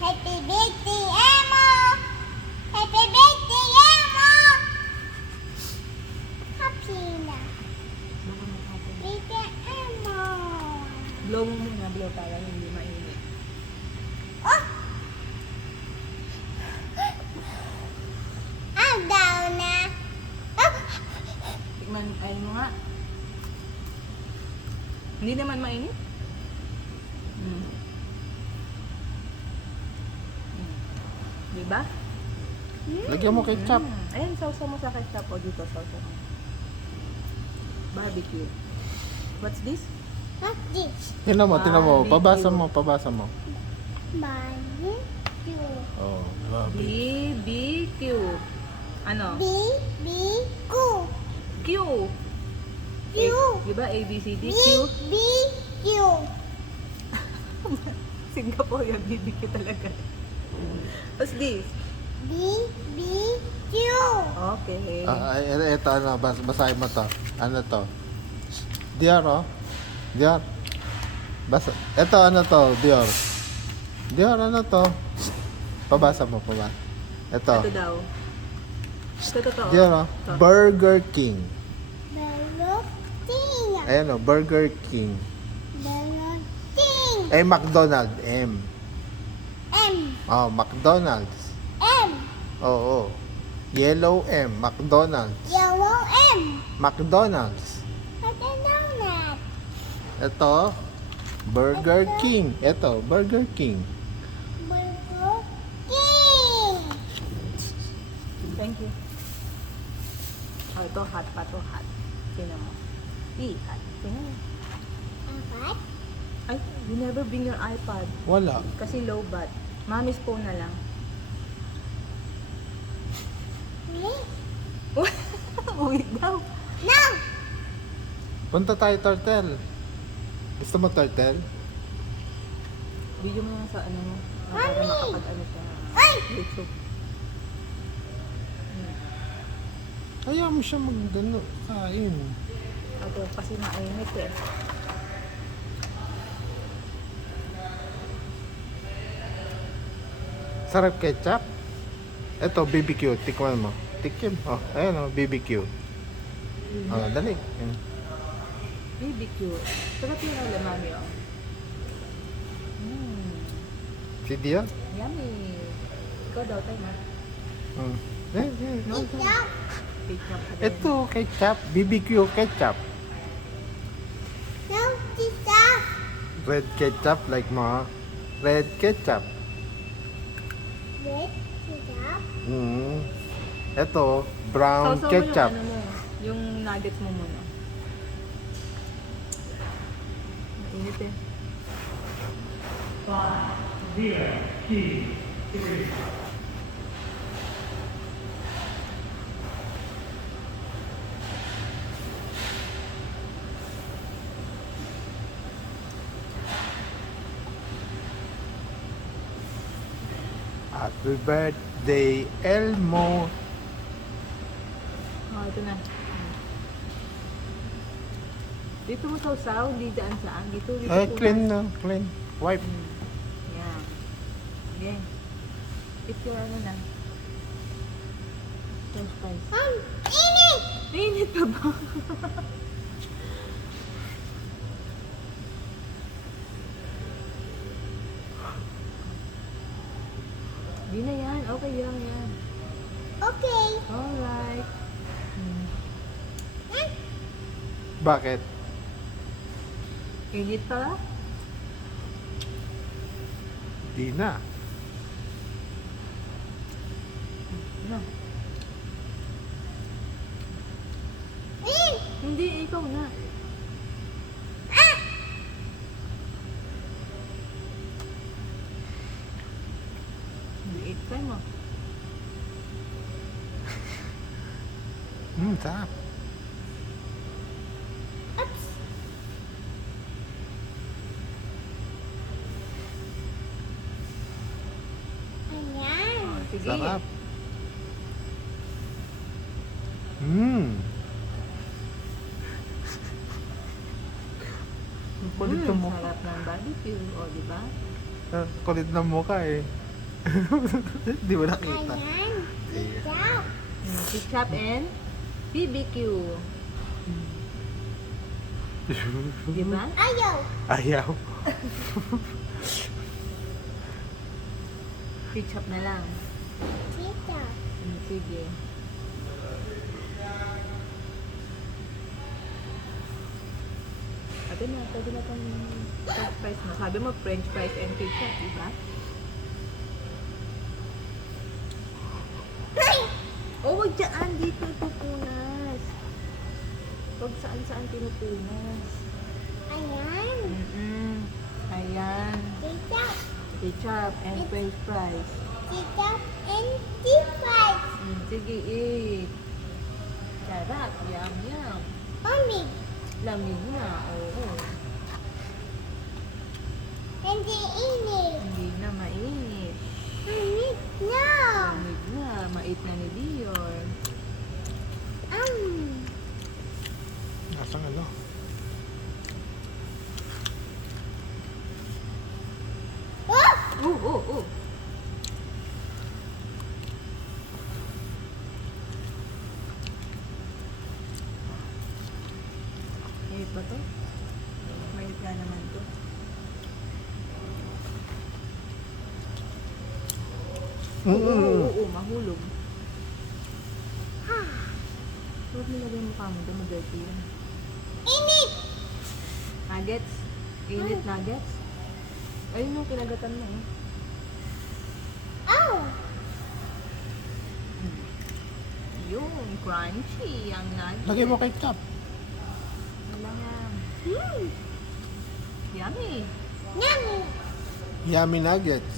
Happy birthday, Emo! Happy birthday, Emo! Happy na. Baka makapon. Birthday, Emo! Blow mo muna, blow para hindi mainit. Oh! Ang daw na. Oh! Tikman, ayun mo nga. Hindi naman mainit. Mm. Mm. Diba? Lagyan mo ketchup. Ayan, sausaw mo sa ketchup. O dito, sausaw mo. Barbecue. What's this? What's this? Tinan mo, tinan mo. Barbecue. Pabasa mo, pabasa mo. Barbecue. Oh, grabe. BBQ. Ano? B-B-Q. Q. Q. Diba? A, B, C, D, Q. B-B-Q. Singapore, BBQ talaga. What's this? B-B-Q. Okay. Ito ano, basahin mo to. Ano to? Dior, oh. Dior. Basa. Ito ano to, Dior. Dior, ano to? Pabasa mo, pabasa. Ito. Ito daw. Ito totoo. Dior, oh. Ito. Burger King. Baloting. Ayan, oh. Burger King. Baloting. McDonald's. M. M. Oh, McDonald's. M. Oo. Yellow M. McDonald's. Yellow M. McDonald's. Ito donut. Ito. Burger King. Ito, Burger King. Burger King. Thank you. Oh, ito hot pa to, hot. Tingnan mo. Hot. Tingnan mo. Apat. Ay, you never bring your iPad. Wala. Kasi low bat. Mommy's phone na lang. Really? Uwi daw. No. Punta tayo, Turtle. Gusto mo, Turtle? Video mo lang sa ano mo. Para Mommy! makapag-ano sa Ay! YouTube. Ayaw mo siya mag-gano, kain. Ito, kasi mainit eh. Sarap ketchup. Ito, BBQ. Tikman mo. Tikim. Oh, ayan oh, BBQ. Oh, dali. Ayan. BBQ. Sarap yung ala, mami, oh. Si Dior? Yummy. Ikaw daw, tayo na. No. Ikaw. Ketchup pa din. Ito, ketchup. BBQ ketchup. No, tita. Red ketchup like mo. Red ketchup. Wait, tita. Ito, brown Sausaw mo ketchup. yung ano mo, yung nuggets mo muna. Mainit eh. Happy birthday, Elmo. Oh, ito na. Dito mo sausaw, hindi daan saan. Dito Ay, punas. clean na. Clean. Wipe. Yan. Okay. Ito ano na. French fries. Init. Mainit pa ba? Di na yan. Okay lang yan. Okay. Alright. Bakit? Init pa? Di na. No. In. Hindi, ikaw na. Liit pa mo. Sarap. Oops. Ayan. Oh, sige. Sarap. Kulit ng mukha. Sarap ng barbecue. O, di ba? Kulit ng mukha eh. Di mo nakita. Ayan. Ketchup. Ketchup and BBQ. Di ba? Ayaw. Ayaw. Ketchup na lang. Ketchup. Sige. Ate na, pwede na itong french fries mo. Sabi mo, french fries and ketchup, di ba? Oh, wag dyan. Dito ipupunas. Wag saan-saan pinupunas. Ayan. Ayan. Ketchup. Ketchup and french fries. Ketchup and ketchup. Sige, eat. Sarap. Yum, yum. Mommy. Lamig na. Oo. Hindi init. Hindi na mainit. Init na. Lamig na. Mait na ni Dior. Nasaan ano? Oh! Oh. Mainit ba to? Mainit nga naman to. Oo, mahulog. Huwag nilagay mo mukha mo doon, mag-dirty yan. Init. Nuggets? Init nuggets? Ayun yung kinagatan mo eh. Oh! Yung crunchy ang nuggets. Lagay mo ketchup. Wala nga. Yummy. Yummy. Yummy nuggets.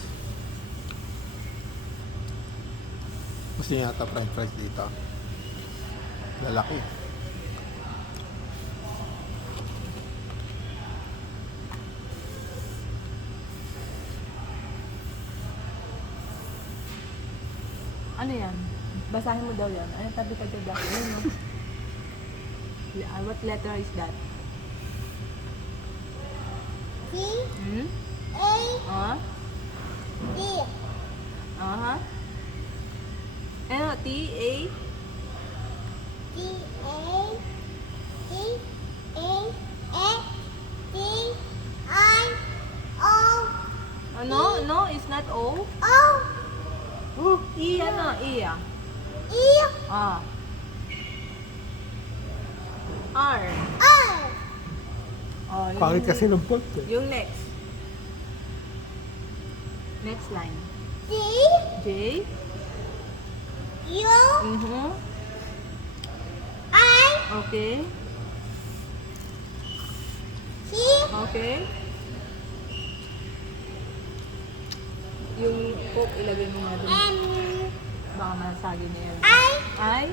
Gusto niya ata french fries dito. Lalaki. Ano yan? Basahin mo daw yan. Ano tabi ka daw? Ano no? What letter is that? T Hmm? A Ah? D. Aha. Ano? T, A? D A D A S D I O Ano? No, it's not O. O E ano? E ah. E Ah. R. R Oh, yung, Pangit kasi ng font eh. yung next. Next line. D J. U Mhm. I Okay. C Okay. Yung Coke ilagay mo nga dun. M Baka masagi na yan. I I.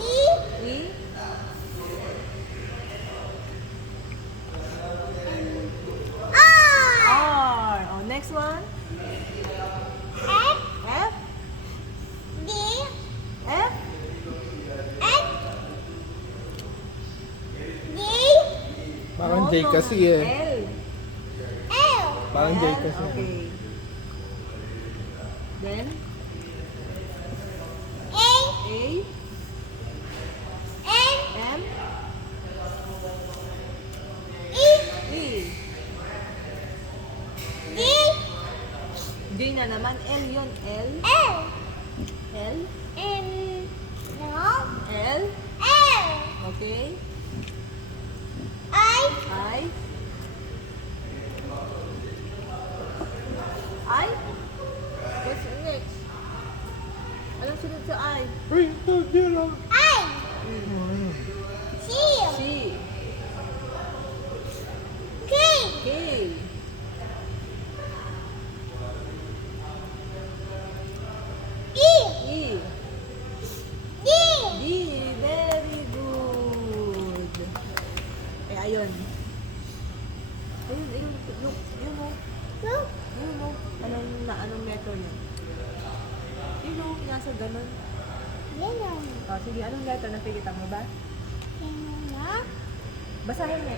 E E. R R. Oh, next one. F F. D F. F D Parang No, J no, kasi eh. L. L Parang J L. kasi. Okay. Then, A A. N M. E E. D D na naman. L yun. L. L L. M no L. L Okay. I I. I. What's the next? Anong sunod sa I? Uy, ito, zero. I C C. K K. E E. D D. Very good. Eh, ayun. Ayun. Look. Yun o. Look Yun o. Anong letter yun? Yun o. Nasa ganun. yellow O, sige. Anong letter? Napilitan mo ba? yellow Basahin mo.